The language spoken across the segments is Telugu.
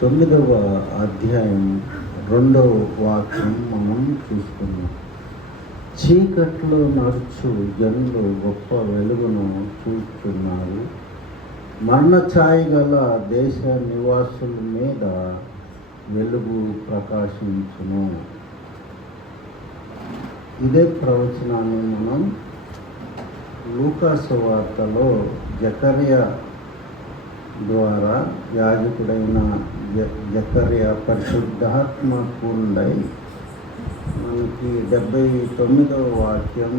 9వ అధ్యాయం 2వ వాక్యం మనం చూస్తున్నాం. చీకట్లో నడుచు జనులు గొప్ప వెలుగును చూస్తున్నారు. మరణ ఛాయ గల దేశ నివాసుల మీద వెలుగు ప్రకాశించును. ఇదే ప్రవచనాన్ని మనం లూకా సువార్తలో జకర్యా ద్వారా యాజకుడైన జకర్యా పరిశుద్ధాత్మ పూర్ణుడై మనకి 79వ వాక్యం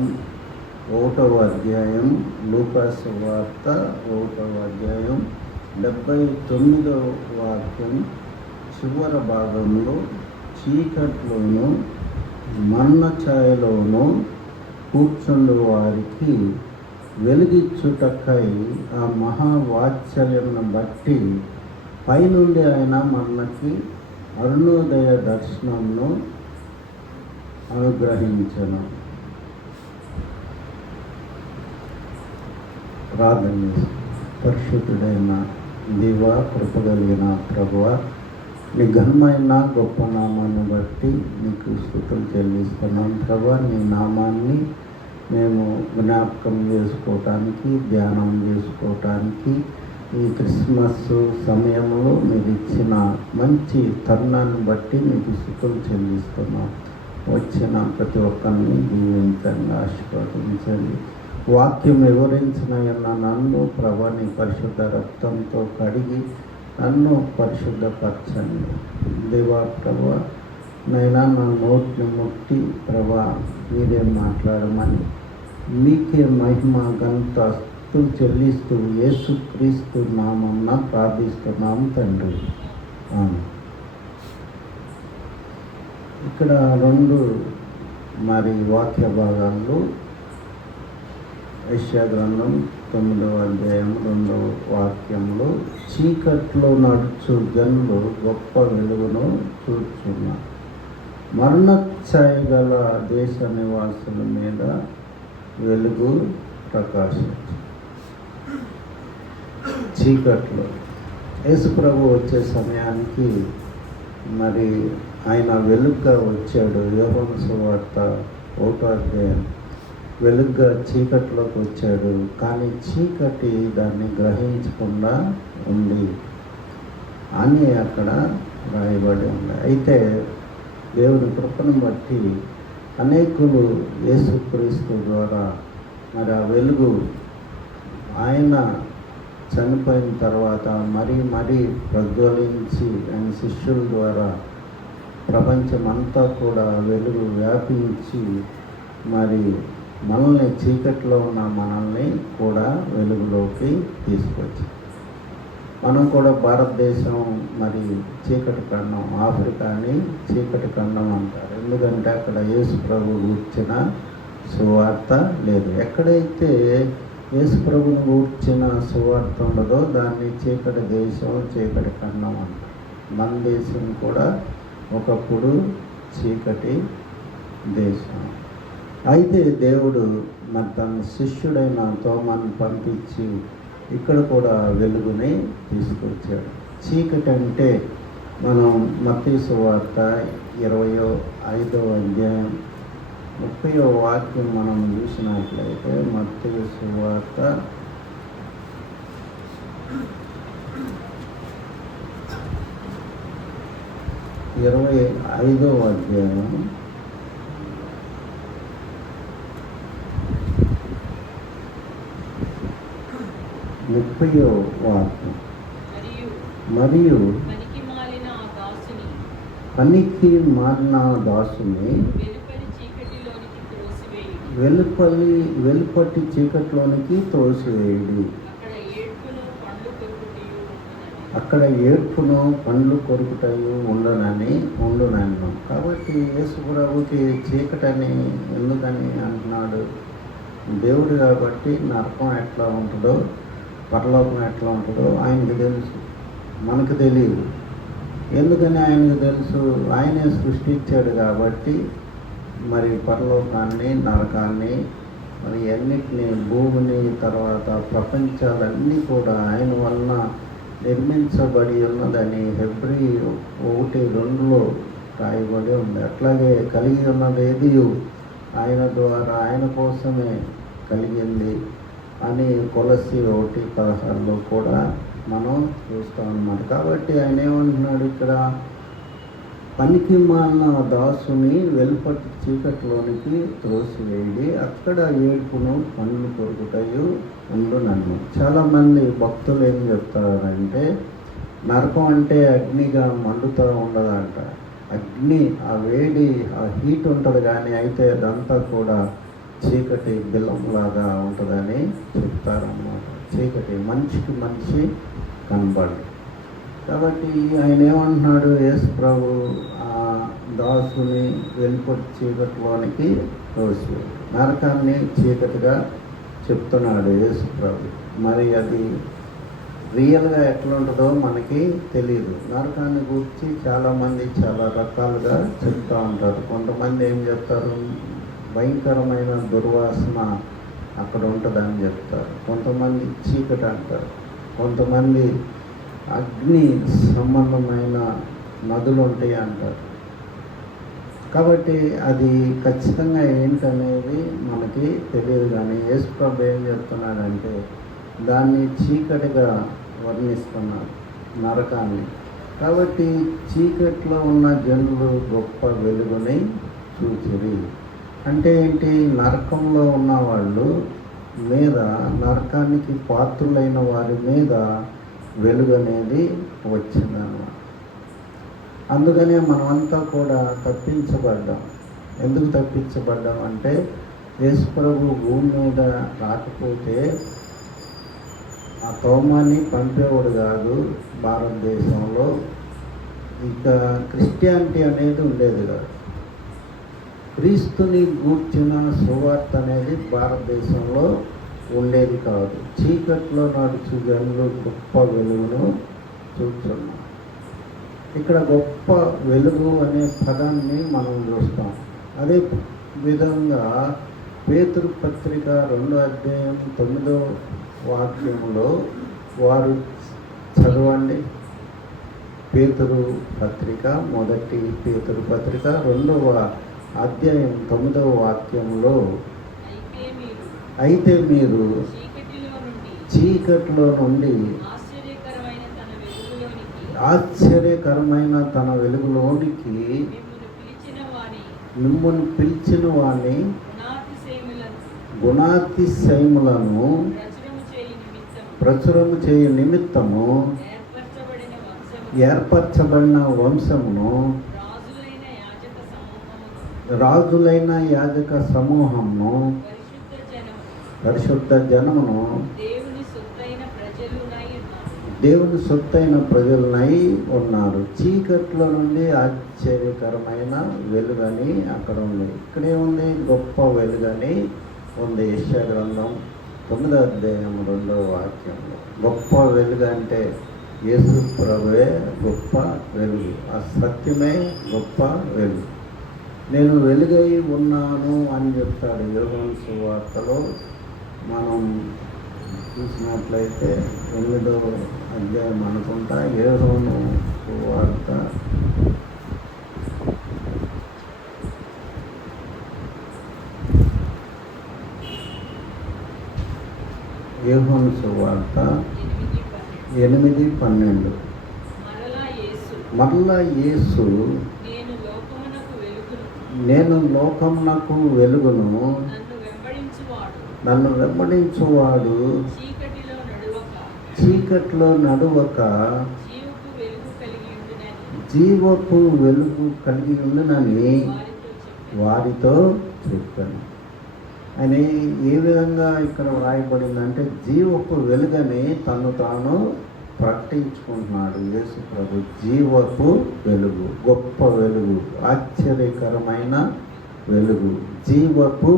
1వ అధ్యాయం లూకా సువార్త 1వ అధ్యాయం 79వ వాక్యం చివరి భాగంలో చీకట్లోనూ మరణ ఛాయలోనూ కూర్చుండు వారికి వెలిగిచ్చుటకై ఆ మహావాత్సల్యమును బట్టి పైనుండి ఆయన మనకి అరుణోదయ దర్శనంను అనుగ్రహించను. ప్రార్థన. పరిశుద్ధుడైన దేవా, కృపగలిగిన ప్రభువా, నీ ఘనమైన గొప్ప నామాన్ని బట్టి నీకు స్తుతులు చెల్లిస్తున్నాం ప్రభువా. నీ నామాన్ని మేము జ్ఞాపకం చేసుకోవటానికి, ధ్యానం చేసుకోవటానికి ఈ క్రిస్మస్ సమయంలో మీరు ఇచ్చిన మంచి తరుణాన్ని బట్టి మీకు స్తుతులు చెల్లిస్తున్నాం. వచ్చిన ప్రతి ఒక్కరిని దీవించండి, ఆశీర్వదించండి. వాక్యం వివరించిన నన్ను ప్రభా నీ పరిశుద్ధ రక్తంతో కడిగి నన్ను పరిశుద్ధపరచండి దేవా. ప్రభా నైనా నా నోటిని ముట్టి ప్రభా మీరే మాట్లాడమని మీకే మహిమ ఘనత స్తుతులు చెల్లిస్తూ యేసుక్రీస్తు నామమున ప్రార్థిస్తున్నాం తండ్రి. ఇక్కడ 2 వాక్య భాగాల్లో యెషయా గ్రంథం 9వ అధ్యాయం 2వ వాక్యంలో చీకట్లో నడుచు జనులు గొప్ప వెలుగును చూస్తున్నారు. మరణ ఛాయ గల దేశ నివాసుల మీద వెలుగు ప్రకాశించు. చీకట్లో యేసుప్రభు వచ్చే సమయానికి ఆయన వెలుగుగా వచ్చాడు. యోహాను సువార్త 1వ అధ్యాయం వెలుగుగా చీకట్లోకి వచ్చాడు. కానీ చీకటి దాన్ని గ్రహించకుండా ఉంది అని అక్కడ రాయబడి ఉంది. అయితే దేవుని కృపను బట్టి అనేకులు యేసుక్రీస్తు ద్వారా ఆ వెలుగు ఆయన చనిపోయిన తర్వాత మరీ ప్రజ్వలించి ఆయన శిష్యుల ద్వారా ప్రపంచమంతా కూడా వెలుగు వ్యాపించి మనల్ని చీకట్లో ఉన్న మనల్ని కూడా వెలుగులోకి తీసుకొచ్చి మనం కూడా భారతదేశం చీకటి ఖండం, ఆఫ్రికాని చీకటి ఖండం అంటారు. ఎందుకంటే అక్కడ యేసు ప్రభు గూర్చిన సువార్త లేదు. ఎక్కడైతే యేసు ప్రభుని గూర్చిన సువార్త ఉండదో దాన్ని చీకటి దేశం, చీకటి ఖండం అంటారు. మన దేశం కూడా ఒకప్పుడు చీకటి దేశం. అయితే దేవుడు తన శిష్యుడైన తోమాను పంపించి ఇక్కడ కూడా వెలుగుని తీసుకొచ్చాడు. చీకటి అంటే మనం మత్తయి సువార్త 25వ అధ్యాయం 30వ వాక్యం మనం చూసినట్లయితే మత్తయి సువార్త 25వ అధ్యాయం 30వ వాక్యం. మరియు పనికి మాలిన దాసుని వెలుపటి చీకట్లోనికి తోసివేయుడి. అక్కడ ఏడ్పును పండ్లు కొరుకుటయు ఉండునన్ను. కాబట్టి యేసు ప్రభుకి చీకటని ఎందుకని అంటున్నాడు? దేవుడు కాబట్టి నరకం ఎట్లా ఉంటుందో, పరలోకం ఎట్లా ఉంటుందో ఆయనకు తెలుసు, మనకు తెలియదు. ఎందుకని ఆయనకు తెలుసు? ఆయనే సృష్టించాడు కాబట్టి పరలోకాన్ని, నరకాన్ని, అన్నిటినీ, భూమిని, తర్వాత ప్రపంచాలన్నీ కూడా ఆయన వలన నిర్మించబడి ఉన్నదని హెబ్రీ 1:2 రాయబడి ఉంది. అట్లాగే కలిగి ఉన్నది ఏది ఆయన ద్వారా ఆయన కోసమే కలిగింది అని కొలస్సీ 1:16 కూడా మనం చూస్తాం అన్నమాట. కాబట్టి ఆయన ఏమంటున్నాడు ఇక్కడ, పనికి మాలిన దాసుని వెలుపటి చీకటిలోనికి త్రోసివేయడి, అక్కడ ఏడుపును పండ్లు కొరుకుతాయి ఉండునన్ను. చాలామంది భక్తులు ఏం చెప్తారంటే నరకం అంటే అగ్నిగా మండుతూ ఉండదంట. అగ్ని ఆ వేడి ఆ హీట్ ఉంటుంది, కానీ అయితే అదంతా కూడా చీకటి బిల్లంలాగా ఉంటుందని చెప్తారన్నమాట. చీకటి మనిషికి మనిషి కనబడి. కాబట్టి ఆయన ఏమంటున్నాడు, యేసు ప్రభు ఆ దాసుని వెలుపటి చీకటిలోనికి తోసి నరకాన్ని చీకటిగా చెప్తున్నాడు యేసు ప్రభు. మరి అది రియల్గా ఎట్లా ఉంటుందో మనకి తెలియదు. నరకాన్ని గురించి చాలామంది చాలా రకాలుగా చెప్తూ ఉంటారు. కొంతమంది ఏం చెప్తారు, భయంకరమైన దుర్వాసన అక్కడ ఉంటుందని చెప్తారు. కొంతమంది చీకటి అంటారు. కొంతమంది అగ్ని సంబంధమైన నదులు ఉంటాయి అంటారు. కాబట్టి అది ఖచ్చితంగా ఏంటనేది మనకి తెలియదు. కానీ యేసు ప్రభు ఏం చెప్తున్నాడంటే దాన్ని చీకటిగా వర్ణిస్తున్నాడు, నరకాన్ని. కాబట్టి చీకట్లో ఉన్న జనులు గొప్ప వెలుగుని చూచిరి. అంటే ఏంటి, నరకంలో ఉన్న వాళ్ళు మీద, నరకానికి పాత్రులైన వారి మీద వెలుగు అనేది వచ్చిందన్నమాట. అందుకనే మనమంతా కూడా తప్పించబడ్డాం. ఎందుకు తప్పించబడ్డాం అంటే యేసు ప్రభు భూమి మీద రాకపోతే ఆ తోమాని పంపేవాడు కాదు భారతదేశంలో. ఇక క్రిస్టియానిటీ అనేది ఉండేది కాదు. క్రీస్తుని గూర్చిన సువార్త అనేది భారతదేశంలో ఉండేది కాదు. చీకట్లో నడుచు జనులు గొప్ప వెలుగును చూస్తున్నాం. ఇక్కడ గొప్ప వెలుగు అనే పదాన్ని మనం చూస్తాం. అదే విధంగా పేతురు పత్రిక 2:9 వారు చదవండి. పేతురు పత్రిక, మొదటి పేతురు పత్రిక 2:9 అయితే మీరు చీకటిలో నుండి ఆశ్చర్యకరమైన తన వెలుగులోనికి మిమ్మల్ని పిలిచిన వాణ్ణి గుణాతిశయములను ప్రచురము చేయ నిమిత్తము ఏర్పరచబడిన వంశమును, రాజులైన యాజక సమూహమును, పరిశుద్ధ జనమును, దేవుని సొత్తైన ప్రజలనై ఉన్నారు. చీకట్లో నుండి ఆశ్చర్యకరమైన వెలుగని అక్కడ ఉంది. ఇక్కడే ఉంది గొప్ప వెలుగని ఉంది. యెషయా గ్రంథం 9:2 గొప్ప వెలుగు అంటే యేసు ప్రభువే గొప్ప వెలుగు. ఆ సత్యమే గొప్ప వెలుగు. నేను వెలుగై ఉన్నాను అని చెప్తాడు యోహాను సువార్తలో. మనం చూసినట్లయితే 8వ అధ్యాయం అనుకుంటా, యోహాను సువార్త 8:12 మరలా యేసు నేను లోకమునకు వెలుగును, నన్ను వెంబడించువాడు చీకట్లో నడువక జీవపు వెలుగు కలిగి ఉండునని వారితో చెప్పాను అని. ఏ విధంగా ఇక్కడ వ్రాయబడిందంటే జీవపు వెలుగని తను తాను ప్రకటించుకుంటున్నాడు యేసు ప్రభు. జీవపు వెలుగు, గొప్ప వెలుగు, ఆశ్చర్యకరమైన వెలుగు, జీవపు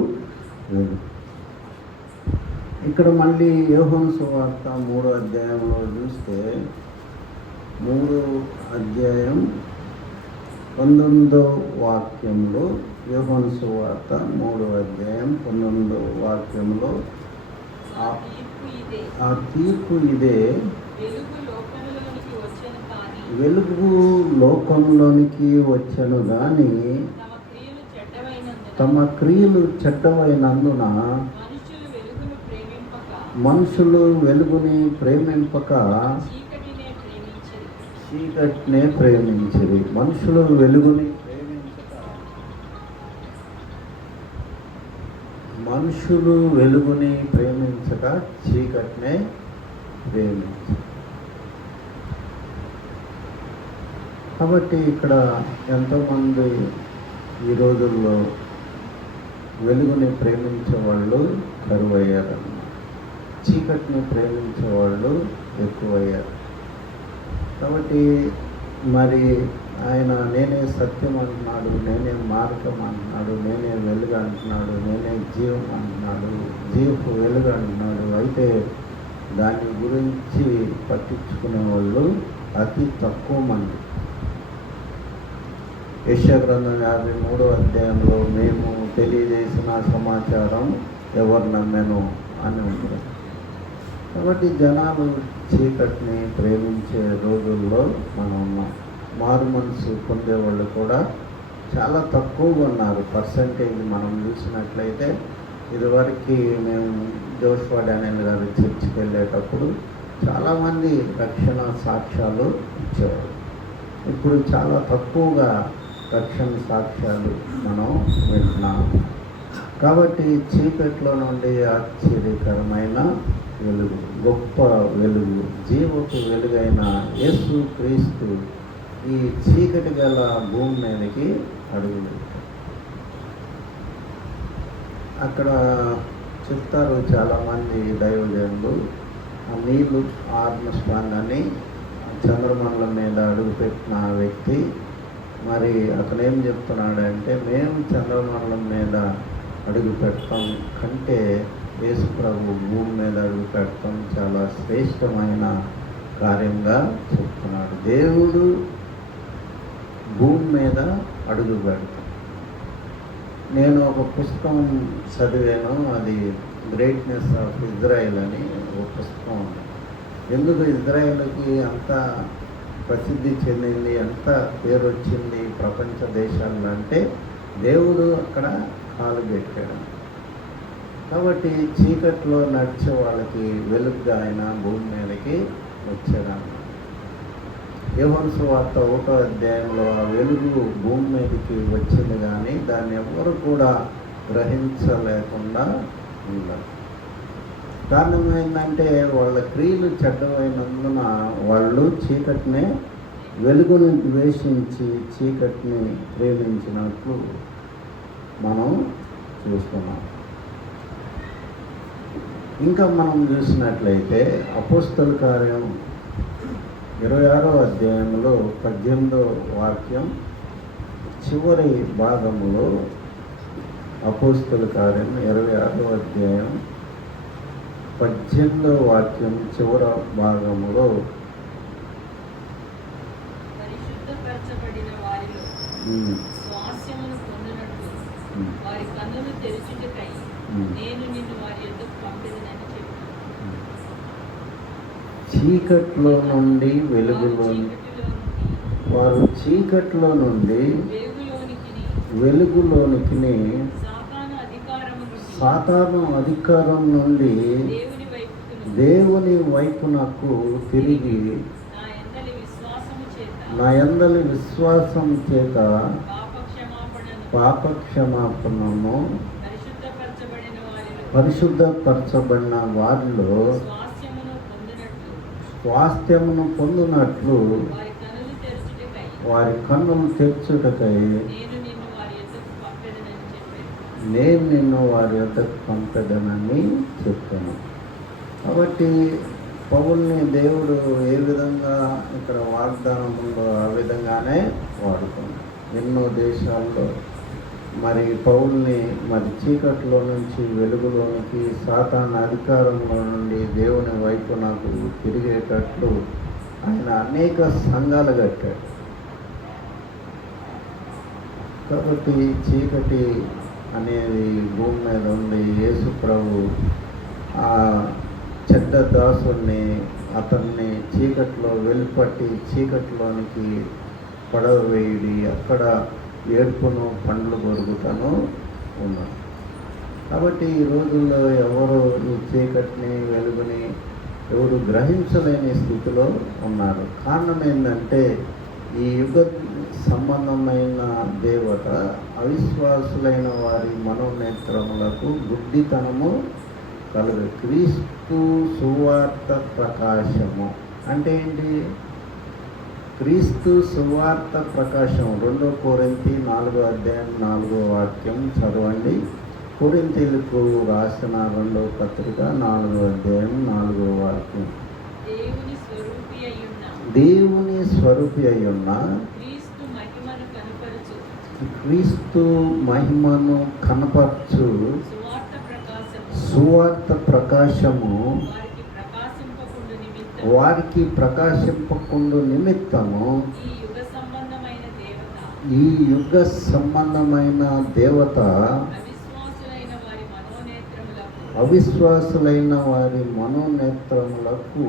వెలుగు. ఇక్కడ మళ్ళీ యోహాను సువార్త 3వ అధ్యాయంలో చూస్తే 3:19 యోహాను సువార్త 3:19 ఆ తీర్పు ఇదే, వెలుగు లోకంలోనికి వచ్చెను గాని తమ క్రియలు చెడ్డవైనందున మనుషులు వెలుగుని ప్రేమింపక చీకటినే ప్రేమించిరి. మనుషులు వెలుగుని ప్రేమించక చీకటినే ప్రేమించరు. కాబట్టి ఇక్కడ ఎంతోమంది ఈ రోజుల్లో వెలుగుని ప్రేమించే వాళ్ళు కరువయ్యారన్నమాట. చీకటిని ప్రేమించే వాళ్ళు ఎక్కువయ్యారు. కాబట్టి మరి ఆయన నేనే సత్యం అంటున్నాడు, నేనే మార్గం అంటున్నాడు, నేనే వెలుగు అంటున్నాడు, నేనే జీవం అంటున్నాడు, జీవపు వెలుగు అంటున్నాడు. అయితే దాని గురించి పట్టించుకునే వాళ్ళు అతి తక్కువ మంది. యెషయా గ్రంథం 53వ అధ్యాయంలో మేము తెలియజేసిన సమాచారం ఎవరు నమ్మెను అని ఉంటుంది. కాబట్టి జనాలు చీకటిని ప్రేమించే రోజుల్లో మనం ఉన్నాం. మారు మనసు పొందేవాళ్ళు కూడా చాలా తక్కువగా ఉన్నారు. పర్సంటేజ్ మనం చూసినట్లయితే ఇదివరకు మేము జోషువా డానియల్ గారి చర్చికి వెళ్ళేటప్పుడు చాలామంది రక్షణ సాక్ష్యాలు ఇచ్చేవారు. ఇప్పుడు చాలా తక్కువగా రక్షణ సాక్ష్యాలు మనం వింటున్నాం. కాబట్టి చీకట్లో నుండి ఆశ్చర్యకరమైన వెలుగు, గొప్ప వెలుగు, జీవపు వెలుగైన యేసు క్రీస్తు ఈ చీకటి గల భూమి మీదకి అడుగులు. అక్కడ చెప్తారు చాలామంది దైవజనులు, నీళ్ళు ఆర్మ్స్ట్రాంగ్ అని చంద్రమండలం మీద అడుగుపెట్టిన వ్యక్తి మరి అతను ఏం చెప్తున్నాడంటే, మేము చంద్రమండలం మీద అడుగు పెట్టడం కంటే యేసు ప్రభు భూమి మీద అడుగు పెట్టడం చాలా శ్రేష్టమైన కార్యంగా చెప్తున్నాడు. దేవుడు భూమి మీద అడుగు పెడతాం. నేను ఒక పుస్తకం చదివాను, అది గ్రేట్నెస్ ఆఫ్ ఇజ్రాయెల్ అని ఒక పుస్తకం. ఎందుకు ఇజ్రాయెల్కి అంత ప్రసిద్ధి చెందింది, అంత పేరు వచ్చింది ప్రపంచ దేశాల్లో అంటే దేవుడు అక్కడ కాలు పెట్టాడు. కాబట్టి చీకట్లో నడిచే వాళ్ళకి వెలుగుగా ఆయన భూమి మీదకి వచ్చాడు. యోహాను సువార్త 1వ అధ్యాయంలో ఆ వెలుగు భూమి మీదకి వచ్చింది కానీ దాన్ని ఎవరు కూడా గ్రహించలేకుండా ఉన్నారు. కారణం ఏంటంటే వాళ్ళ క్రియలు చెడ్డమైనందున వాళ్ళు చీకటినే వెలుగును ద్వేషించి చీకటిని ప్రేమించినట్లు మనం చూస్తున్నాం. ఇంకా మనం చూసినట్లయితే అపోస్తల కార్యం 26వ అధ్యాయంలో 18వ వాక్యం చివరి భాగంలో, అపోస్తల కార్యం 26వ అధ్యాయం 18వ వాక్యం చివరి భాగంలో, చీకట్లో నుండి వెలుగులోని, వారు చీకట్లో నుండి వెలుగులోనికి, సాతాను అధికారం నుండి దేవుని వైపునకు తిరిగి నా యందలి విశ్వాసం చేత పాపక్షమాపణను పరిశుద్ధపరచబడిన వారిలో స్వాస్థ్యమును పొందినట్లు వారి కన్నులు తెరచుటకై నేను నిన్ను వారి యొద్దకు పంపెదనని చెప్పాను. కాబట్టి పౌల్ని దేవుడు ఏ విధంగా ఇక్కడ వాగ్దానం ఉందో ఆ విధంగానే వాడుకున్నాడు. ఎన్నో దేశాల్లో మరి పౌల్ని మరి చీకట్లో నుంచి వెలుగులోనికి, సాతాను అధికారంలో నుండి దేవుని వైపు నాకు తిరిగేటట్లు ఆయన అనేక సంఘాలు కట్టాడు. కాబట్టి చీకటి అనేది భూమి మీద ఉంది. యేసు ప్రభు ఆ చెడ్డ దాసుల్ని అతన్ని చీకట్లో వెలుపట్టి చీకట్లోనికి పడవేయడి, అక్కడ ఏడుపును పండ్లు కొరుకుతాను ఉన్నాడు. కాబట్టి ఈ రోజుల్లో ఎవరు ఈ చీకటిని వెలుగుని ఎవరు గ్రహించలేని స్థితిలో ఉన్నారు. కారణం ఏంటంటే ఈ యుగ సంబంధమైన దేవత అవిశ్వాసులైన వారి మనోనేత్రములకు గుడ్డితనము కలుగు. క్రీస్తు సువార్త ప్రకాశము అంటే ఏంటి? క్రీస్తు సువార్త ప్రకాశం 2 కొరింథీ 4:4 చదవండి. కొరింథీయులకు రాసిన 2వ పత్రిక 4:4 దేవుని స్వరూపి అయ్యున్న క్రీస్తు మహిమను కనపరచు సువార్త ప్రకాశము వారికి ప్రకాశింపకుండు నిమిత్తము ఈ యుగ సంబంధమైన దేవత అవిశ్వాసులైన వారి మనోనేత్రములకు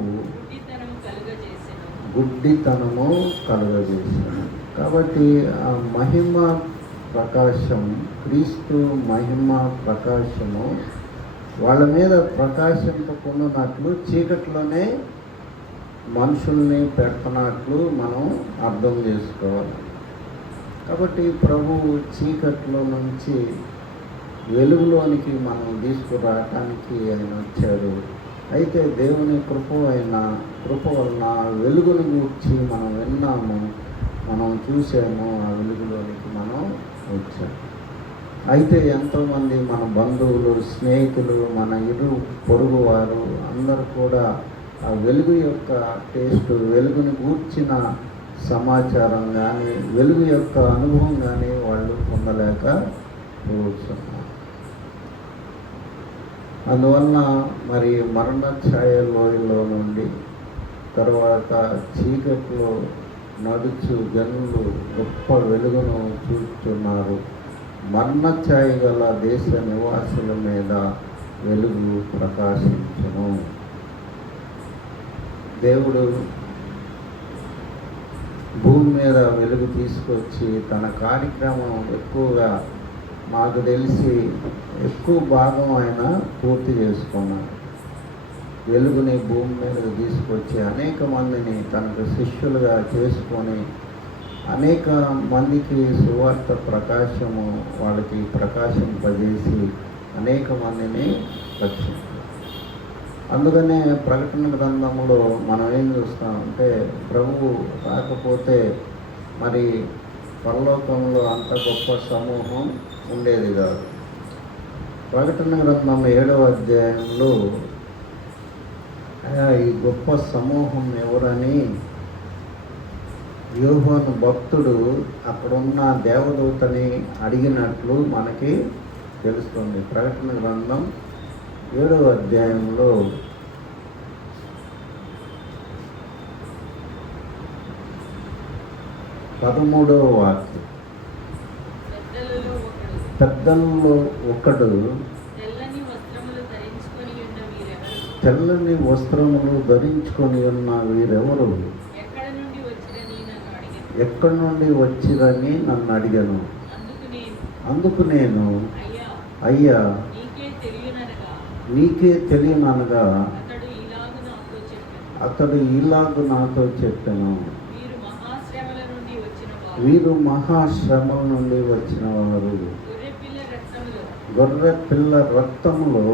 గుడ్డితనము కలుగజేసింది. కాబట్టి ఆ మహిమ ప్రకాశం, క్రీస్తు మహిమ ప్రకాశము వాళ్ళ మీద ప్రకాశింపకున్నట్లు చీకట్లోనే మనుషుల్ని పెడుతున్నట్లు మనం అర్థం చేసుకోవాలి. కాబట్టి ప్రభువు చీకట్లో నుంచి వెలుగులోనికి మనం తీసుకురావటానికి ఆయన వచ్చాడు. అయితే దేవుని కృప వలన వెలుగుని గూర్చి మనం విన్నాము, మనం చూసాము, ఆ వెలుగులోనికి మనం వచ్చాము. అయితే ఎంతోమంది మన బంధువులు, స్నేహితులు, మన పొరుగు వారు అందరూ కూడా ఆ వెలుగు యొక్క టేస్ట్, వెలుగుని గూర్చిన సమాచారం కానీ, వెలుగు యొక్క అనుభవం కానీ వాళ్ళు పొందలేక పోతున్నారు. అందువలన మరి మరణ ఛాయ లోయలో నుండి తర్వాత చీకట్లో నడుచు జనులు గొప్ప వెలుగును చూస్తున్నారు. మరణ ఛాయ గల దేశ నివాసుల మీద వెలుగు ప్రకాశించును. దేవుడు భూమి మీద వెలుగు తీసుకొచ్చి తన కార్యక్రమం ఎక్కువగా, నాకు తెలిసి ఎక్కువ భాగం ఆయన పూర్తి చేసుకున్నాడు. వెలుగుని భూమి మీద తీసుకొచ్చి అనేక మందిని తనకు శిష్యులుగా చేసుకొని అనేక మందికి సువార్త ప్రకాశము వాళ్ళకి ప్రకాశింపజేసి అనేక మందిని రక్షించారు. అందుకనే ప్రకటన గ్రంథంలో మనం ఏం చూస్తామంటే ప్రభువు రాకపోతే మరి పరలోకంలో అంత గొప్ప సమూహం ఉండేది కాదు. ప్రకటన గ్రంథం 7వ అధ్యాయంలో ఈ గొప్ప సమూహం ఎవరని యోహాను భక్తుడు అక్కడున్న దేవదూతని అడిగినట్లు మనకి తెలుస్తుంది. ప్రకటన గ్రంథం 7వ అధ్యాయంలో 13వ వాక్యం. పెద్దల్లో ఒకడు తెల్లని వస్త్రములు ధరించుకొని ఉన్న వీరెవరు, ఎక్కడి నుండి వచ్చిరని నన్ను అడిగాను. అందుకు నేను, అయ్యా నీకే తెలియననగా అతడు ఇలాగ నాతో చెప్పాను, వీరు మహాశ్రమల నుండి వచ్చిన వారు, గొర్రె పిల్ల రక్తములో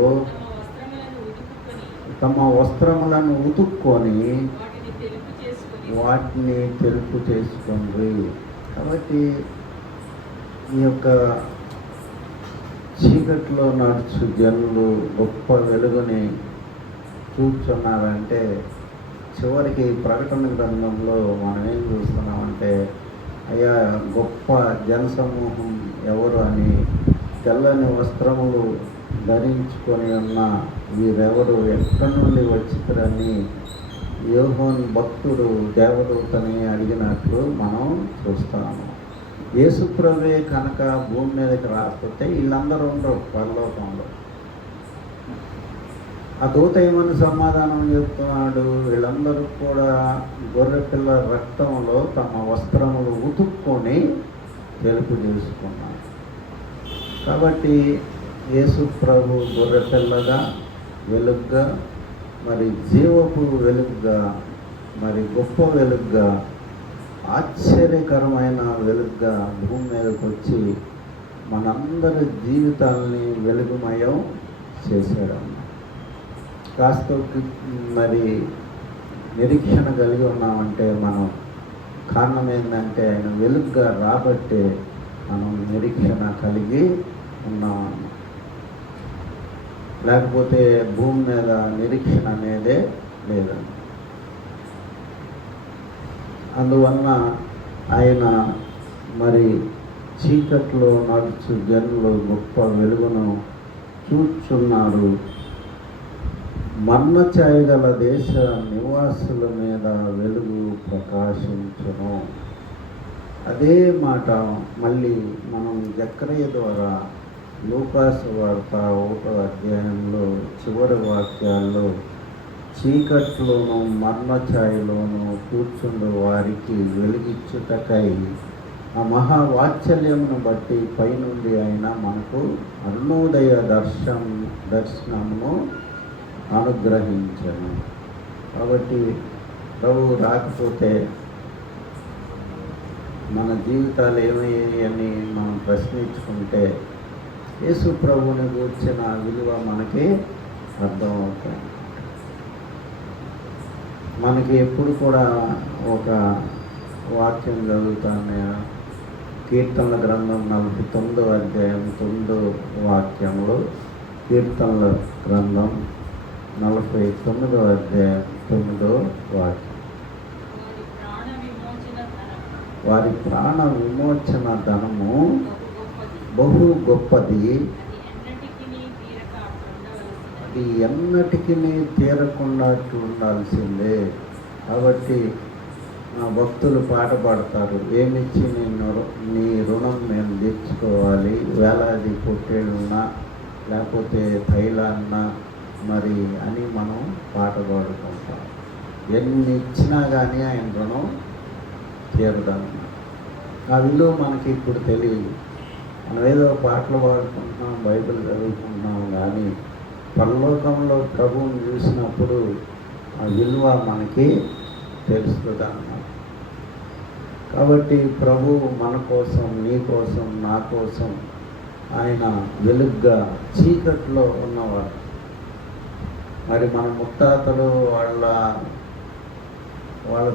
తమ వస్త్రములను ఉతుక్కొని వాటిని తెలుపు చేసుకుంది. కాబట్టి ఈ యొక్క చీకట్లో నడుచు జనులు గొప్ప వెలుగుని చూస్తున్నారంటే చివరికి ప్రకటన గ్రంథంలో మనం ఏం చూస్తున్నామంటే అయ్యా గొప్ప జనసమూహం ఎవరు అని, తెల్లని వస్త్రములు ధరించుకొని ఉన్న వీరెవరు, ఎక్కడి నుండి వచ్చిరని యోహాను భక్తుడు దేవదూతని అడిగినట్లు మనం చూస్తాము. యేసుప్రభువే కనుక భూమి మీదకి రాకపోతే వీళ్ళందరూ ఉండరు పరలోకంలో. ఆ దూత ఏమని సమాధానం చెప్తున్నాడు, వీళ్ళందరూ కూడా గొర్రెపిల్ల రక్తంలో తమ వస్త్రములు ఉతుక్కొని తెలుపు చేసుకున్నారు. కాబట్టి యేసు ప్రభు గొర్రెపిల్లగా, వెలుగ్గా, మరి జీవపు వెలుగ్గా, మరి గొప్ప వెలుగ్గా, ఆశ్చర్యకరమైన వెలుగ్గా భూమి మీదకి వచ్చి మనందరి జీవితాలని వెలుగుమయం చేశాడన్న. కాస్త మరి నిరీక్షణ కలిగి ఉన్నామంటే మనం కారణం ఏంటంటే ఆయన వెలుగ్గా రాబట్టే మనం నిరీక్షణ కలిగి ఉన్నామన్న. లేకపోతే భూమి మీద నిరీక్షణ అనేదే లేదండి. అందువలన ఆయన మరి చీకట్లో నడుచు జనులు గొప్ప వెలుగును చూచున్నారు. మరణఛాయ గల దేశ నివాసుల మీద వెలుగు ప్రకాశించును. అదే మాట మళ్ళీ మనం జకర్య ద్వారా లూకాసు వార్త 1వ అధ్యాయంలో చివరి వాక్యాల్లో చీకట్లోను మరణఛాయలోను కూర్చుండు వారికి వెలుగిచ్చుటకై ఆ మహావాత్సల్యమును బట్టి పైనుండి ఆయన మనకు అరుణోదయ దర్శనమును అనుగ్రహించను. కాబట్టి ప్రభు రాకపోతే మన జీవితాలు ఏమయ్యాయి అని మనం ప్రశ్నించుకుంటే యేసు ప్రభువుని గూర్చిన విలువ మనకి అర్థమవుతుంది. మనకి ఎప్పుడు కూడా ఒక వాక్యం చదువుతాను. కీర్తనల గ్రంథం 49వ అధ్యాయం 9వ వాక్యంలో, కీర్తనల గ్రంథం 49వ అధ్యాయం 9వ వాక్యం, వారి ప్రాణ విమోచన ధనము బహు గొప్పది, అది ఎన్నటికీ తీరకుండా ఉండాల్సిందే. కాబట్టి భక్తులు పాట పాడతారు, ఏమిచ్చి నీ రుణం మేము తీర్చుకోవాలి, వేలాది పొట్టేళ్ళున్నా లేకపోతే తైలాన్నా మరి అని మనం పాట పాడుకుంటాం. ఎన్ని ఇచ్చినా కానీ ఆయన రుణం తీరదన్నమాట. ఆ విలువ మనకి ఇప్పుడు తెలియదు. మనం ఏదో పాటలు పాడుకుంటున్నాం, బైబిల్ చదువుకుంటున్నాం, కానీ పరలోకంలో ప్రభువుని చూసినప్పుడు ఆ విలువ మనకి తెలుస్తుంది అన్నమాట. కాబట్టి ప్రభు మన కోసం, నీ కోసం, నా కోసం ఆయన వెలుగ్గా చీకట్లో ఉన్నవాడు. మరి మన ముత్తాతలు వాళ్ళ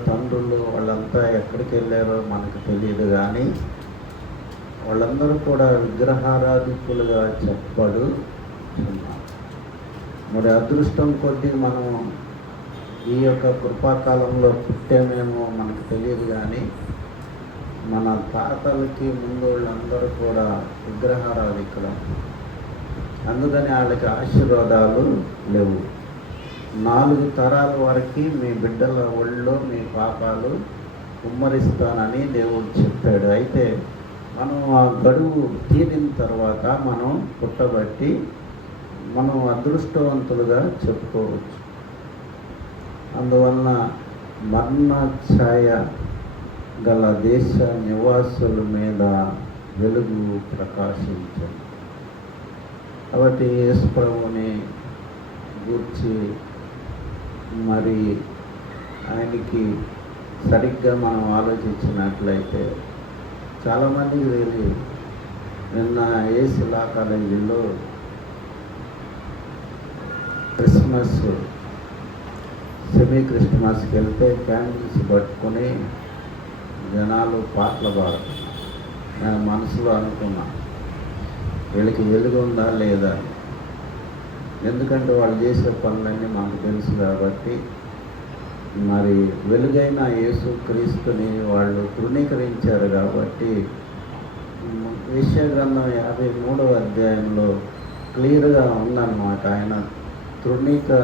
తండ్రులు వాళ్ళంతా ఎక్కడికి వెళ్ళారో మనకు తెలియదు, కానీ వాళ్ళందరూ కూడా విగ్రహారాధికులుగా చెప్పడు. మరి అదృష్టం కొద్దీ మనం ఈ యొక్క కృపాకాలంలో పుట్టామేమో మనకు తెలియదు, కానీ మన తాతలకి ముందు వాళ్ళందరూ కూడా విగ్రహారాధికులు. అందుకని వాళ్ళకి ఆశీర్వాదాలు లేవు. 4 తరాల వరకు మీ బిడ్డల ఒళ్ళో మీ పాపాలు కుమ్మరిస్తానని దేవుడు చెప్పాడు. అయితే మనం ఆ గడువు తీరిన తర్వాత మనం పుట్టబట్టి మనం అదృష్టవంతులుగా చెప్పుకోవచ్చు. అందువలన మరణఛాయ గల దేశ నివాసుల మీద వెలుగు ప్రకాశించను. కాబట్టి యేసు ప్రభువుని గూర్చి మరి ఆయనకి సరిగ్గా మనం ఆలోచించినట్లయితే చాలామందికి తెలియదు. నిన్న ఏసీ లా కాలేజీలో సెమీ క్రిస్మస్కి వెళ్తే క్యాండిల్స్ పట్టుకొని జనాలు పాటలు పాడుతున్నారు. నేను మనసులో అనుకున్నా, వీళ్ళకి వెలుగు ఉందా లేదా? ఎందుకంటే వాళ్ళు చేసే పనులన్నీ మనకు తెలుసు కాబట్టి. మరి వెలుగైన యేసు క్రీస్తుని వాళ్ళు తృణీకరించారు కాబట్టి యెషయా గ్రంథం 53వ అధ్యాయంలో క్లియర్గా ఉందన్నమాట. ఆయన తృణీకరింపబడిన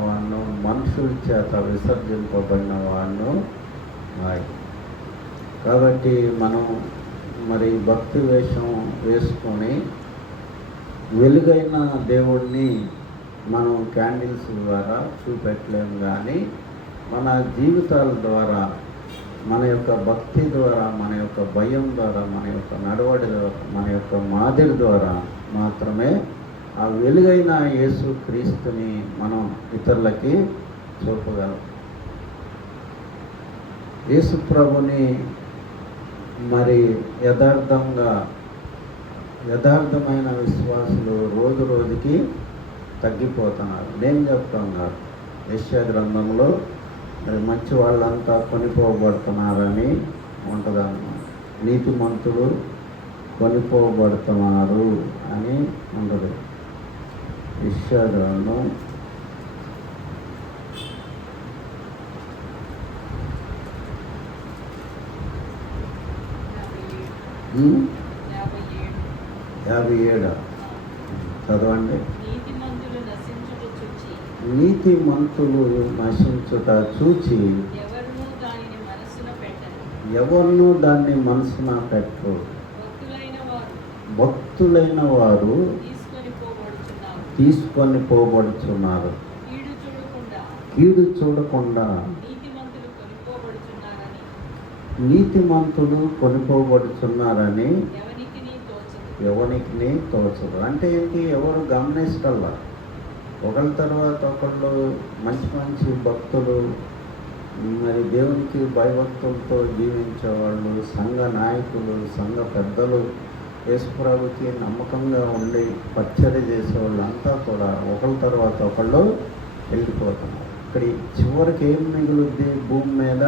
వాడిను, మనుషుల చేత విసర్జింపబడిన వాడిను. కాబట్టి మనం మరి భక్తి వేషం వేసుకొని వెలుగైన దేవుడిని మనం క్యాండిల్స్ ద్వారా చూపెట్టలేము, కానీ మన జీవితాల ద్వారా, మన యొక్క భక్తి ద్వారా, మన యొక్క భయం ద్వారా, మన యొక్క నడవడి ద్వారా, మన యొక్క మాదిరి ద్వారా మాత్రమే ఆ వెలుగైన యేసు క్రీస్తుని మనం ఇతరులకి చూపగలం. యేసు ప్రభుని మరి యథార్థమైన విశ్వాసులు రోజు రోజుకి తగ్గిపోతున్నారు. నేను చెప్తున్నారు యెషయా గ్రంథంలో మరి మంచి వాళ్ళంతా కొనిపోబడుతున్నారని ఉంటుందన్నమాట. నీతిమంతులు కొనిపోబడుతున్నారు అని ఉంటుంది. యెషయా గ్రంథం 57 చదవండి. నీతిమంతులు నశించుట చూచి ఎవరినూ దాన్ని మనసున పెట్టరు. భక్తులైన వారు తీసుకొని పోబడుచున్నారు. కీడు చూడకుండా నీతిమంతులు కొనిపోబడుచున్నారని ఎవరికి తోచదు. అంటే ఏంటి? ఎవరు గమనిస్తల్లా. ఒకళ్ళ తర్వాత ఒకళ్ళు మంచి మంచి భక్తులు, మరి దేవునికి భయభక్తులతో జీవించేవాళ్ళు, సంఘ నాయకులు, సంఘ పెద్దలు, యేసుప్రభుకి నమ్మకంగా ఉండి పరిచర్య చేసేవాళ్ళు అంతా కూడా ఒకళ్ళ తర్వాత ఒకళ్ళు వెళ్ళిపోతున్నారు. ఇక్కడ చివరికి ఏం మిగులుద్ది? భూమి మీద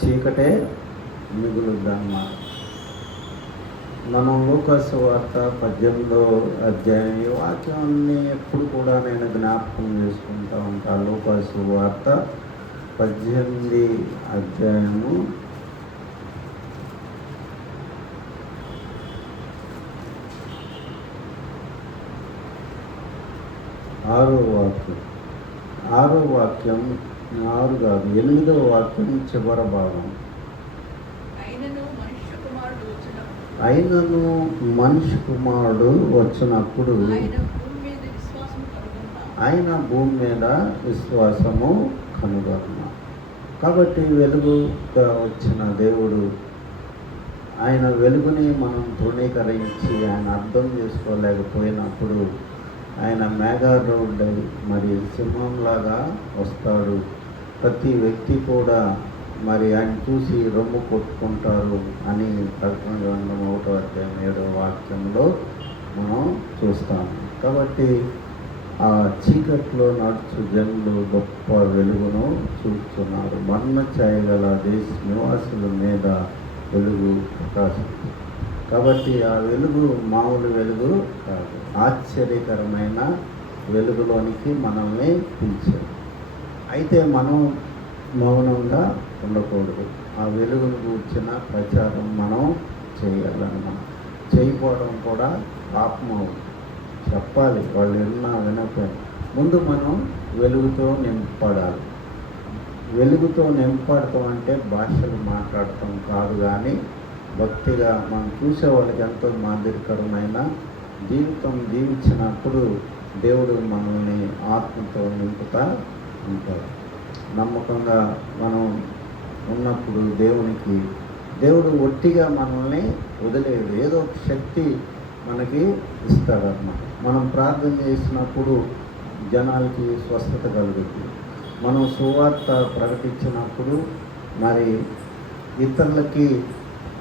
చీకటే మిగులుద్ది అన్నమాట. మనం లూకాసు వార్త 18వ అధ్యాయం, ఈ వాక్యాన్ని ఎప్పుడు కూడా నేను జ్ఞాపకం చేసుకుంటూ ఉంటాను. లూకాసు వార్త 18 అధ్యాయము 6వ వాక్యం 6 కాదు 8వ వాక్యం చివరి భాగం. అయినను మనిషి కుమారుడు వచ్చినప్పుడు ఆయన భూమి మీద విశ్వాసము కనుగొన్న. కాబట్టి వెలుగుగా వచ్చిన దేవుడు ఆయన వెలుగుని మనం తృణీకరించి ఆయన అర్థం చేసుకోలేకపోయినప్పుడు ఆయన మేఘారూఢుడై మరి సింహంలాగా వస్తాడు. ప్రతి వ్యక్తి కూడా మరి ఆయన చూసి రొమ్ము కొట్టుకుంటారు అని ప్రకటన గ్రంథం 1వ అధ్యాయం 7వ వాక్యంలో మనం చూస్తాము. కాబట్టి ఆ చీకట్లో నడుచు జనులు గొప్ప వెలుగును చూస్తున్నారు. మరణ ఛాయగల దేశ నివాసుల మీద వెలుగు ప్రకాశిస్తుంది. కాబట్టి ఆ వెలుగు మామూలు వెలుగు కాదు, ఆశ్చర్యకరమైన వెలుగులోనికి మనల్ని పిలిచారు. అయితే మనం మౌనంగా ఉండకూడదు. ఆ వెలుగును కూర్చిన ప్రచారం మనం చేయాలన్నమాట. చేయకపోవడం కూడా పాపం. చెప్పాలి, వాళ్ళు వినకపోయినా ముందు మనం వెలుగుతో నింపడాలి. వెలుగుతో నింపడటం అంటే భాషలు మాట్లాడటం కాదు, కానీ భక్తిగా మనం చూసే వాళ్ళకి ఎంతో మాదిరికరమైన జీవితం జీవించినప్పుడు దేవుడు మనల్ని ఆత్మతో నింపుతా ఉంటాడు. నమ్మకంగా మనం ఉన్నప్పుడు దేవుడు ఒట్టిగా మనల్ని వదిలేడు. ఏదో ఒక శక్తి మనకి ఇస్తాడన్నమాట. మనం ప్రార్థన చేసినప్పుడు జనాలకి స్వస్థత కలుగుతుంది. మనం సువార్త ప్రకటించినప్పుడు మరి ఇతరులకి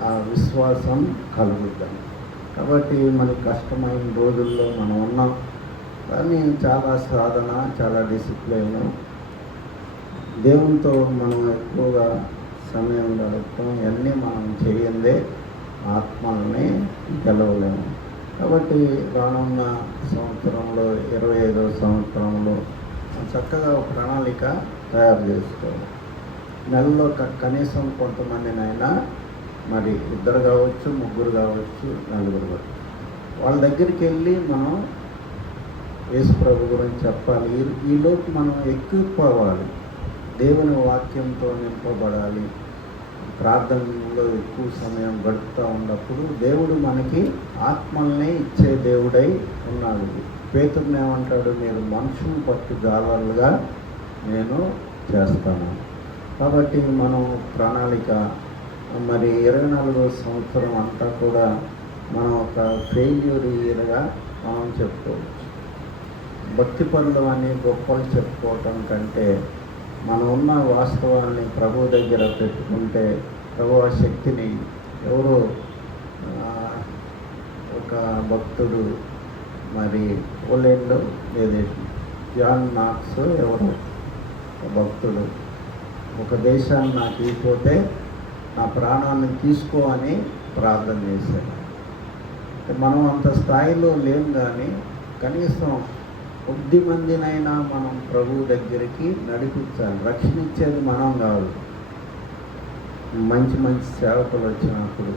ఆ విశ్వాసం కలుగుద్దాం. కాబట్టి మనకి కష్టమైన రోజుల్లో మనం ఉన్నాం, కానీ చాలా సాధన, చాలా డిసిప్లిన్, దేవునితో మనం ఎక్కువగా సమయం గడపడం ఇవన్నీ మనం చేయందే ఆత్మల్ని గెలవలేము. కాబట్టి రానున్న సంవత్సరంలో 25వ సంవత్సరంలో చక్కగా ఒక ప్రణాళిక తయారు చేసుకోవాలి. నెలలో కనీసం కొంతమందినైనా మరి 2 కావచ్చు, 3 కావచ్చు, 4 కావచ్చు, వాళ్ళ దగ్గరికి వెళ్ళి మనం యేసు ప్రభు గురించి చెప్పాలి. ఈలోపు మనం ఎక్కువ దేవుని వాక్యంతో నింపబడాలి. ప్రార్థనలో ఎక్కువ సమయం గడుపుతూ ఉన్నప్పుడు దేవుడు మనకి ఆత్మల్ని ఇచ్చే దేవుడై ఉన్నాడు. పేతురుని ఏమంటాడు, మీరు మనుషులు పట్టు జాలరులుగా నేను చేస్తాను. కాబట్టి మనం ప్రణాళిక మరి 24వ సంవత్సరం అంతా కూడా మనం ఒక ఫెయిల్యూర్ ఇయర్గా మనం చెప్పుకోవచ్చు. భక్తి పనులు అని గొప్పలు చెప్పుకోవటం కంటే మనం ఉన్న వాస్తవాన్ని ప్రభు దగ్గర పెట్టుకుంటే ప్రభు ఆ శక్తిని ఎవరో ఒక భక్తుడు మరి పోలాండ్ లేదా జాన్ నాక్స్ ఎవరు భక్తుడు ఒక దేశాన్ని నాకు ఇవ్వకపోతే నా ప్రాణాన్ని తీసుకో అని ప్రార్థన చేశాడు. మనం అంత స్థాయిలో లేం, కానీ కనీసం కొద్ది మందినైనా మనం ప్రభువు దగ్గరికి నడిపించాలి. రక్షణ ఇచ్చేది మనం కాదు. మంచి మంచి సేవకులు వచ్చినప్పుడు,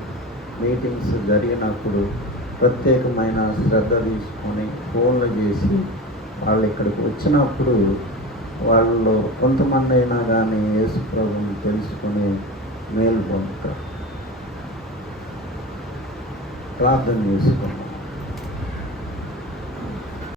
మీటింగ్స్ జరిగినప్పుడు ప్రత్యేకమైన శ్రద్ధ తీసుకొని ఫోన్లు చేసి వాళ్ళు ఇక్కడికి వచ్చినప్పుడు వాళ్ళు కొంతమంది అయినా కానీ యేసు ప్రభువుని తెలుసుకొని మేలు పొందుతారు. ప్రార్థన చేసుకున్నాం.